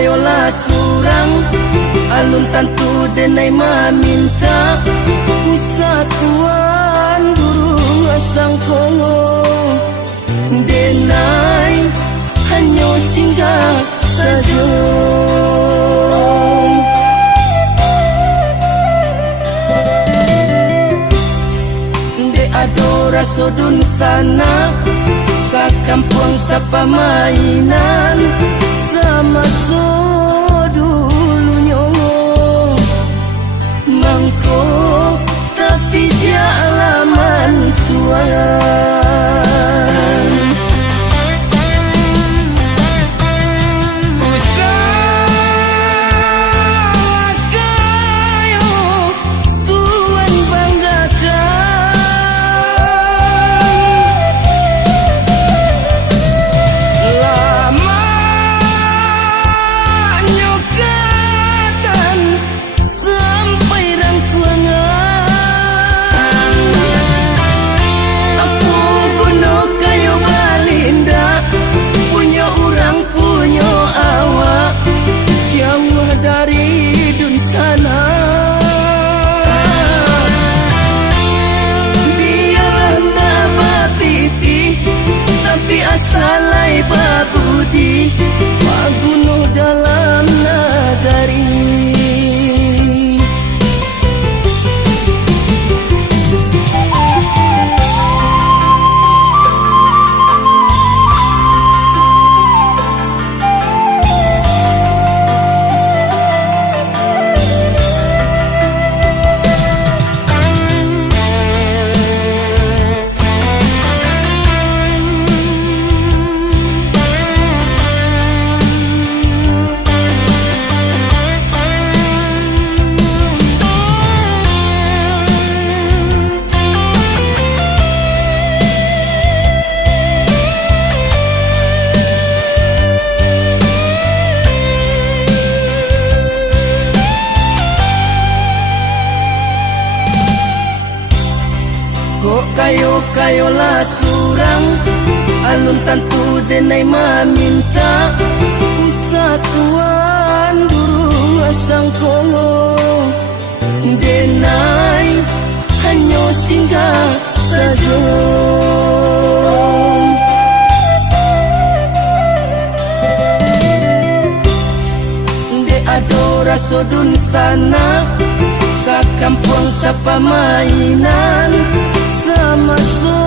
kayolah surang alun tantu denai maminta Wisatuan durung asang kongo denai hanya singgah saja de adora sodun sana sa kampung sa pamainan sama so dulu nyongo mangko tapi dia alaman tuan salai babudi magunuh dalam nagari kayolah surang alun tantu denai maminta Wisatuan durung asang kongo denai hanya singgah saja de adora sodun sana sa kampung sa pamainan sama so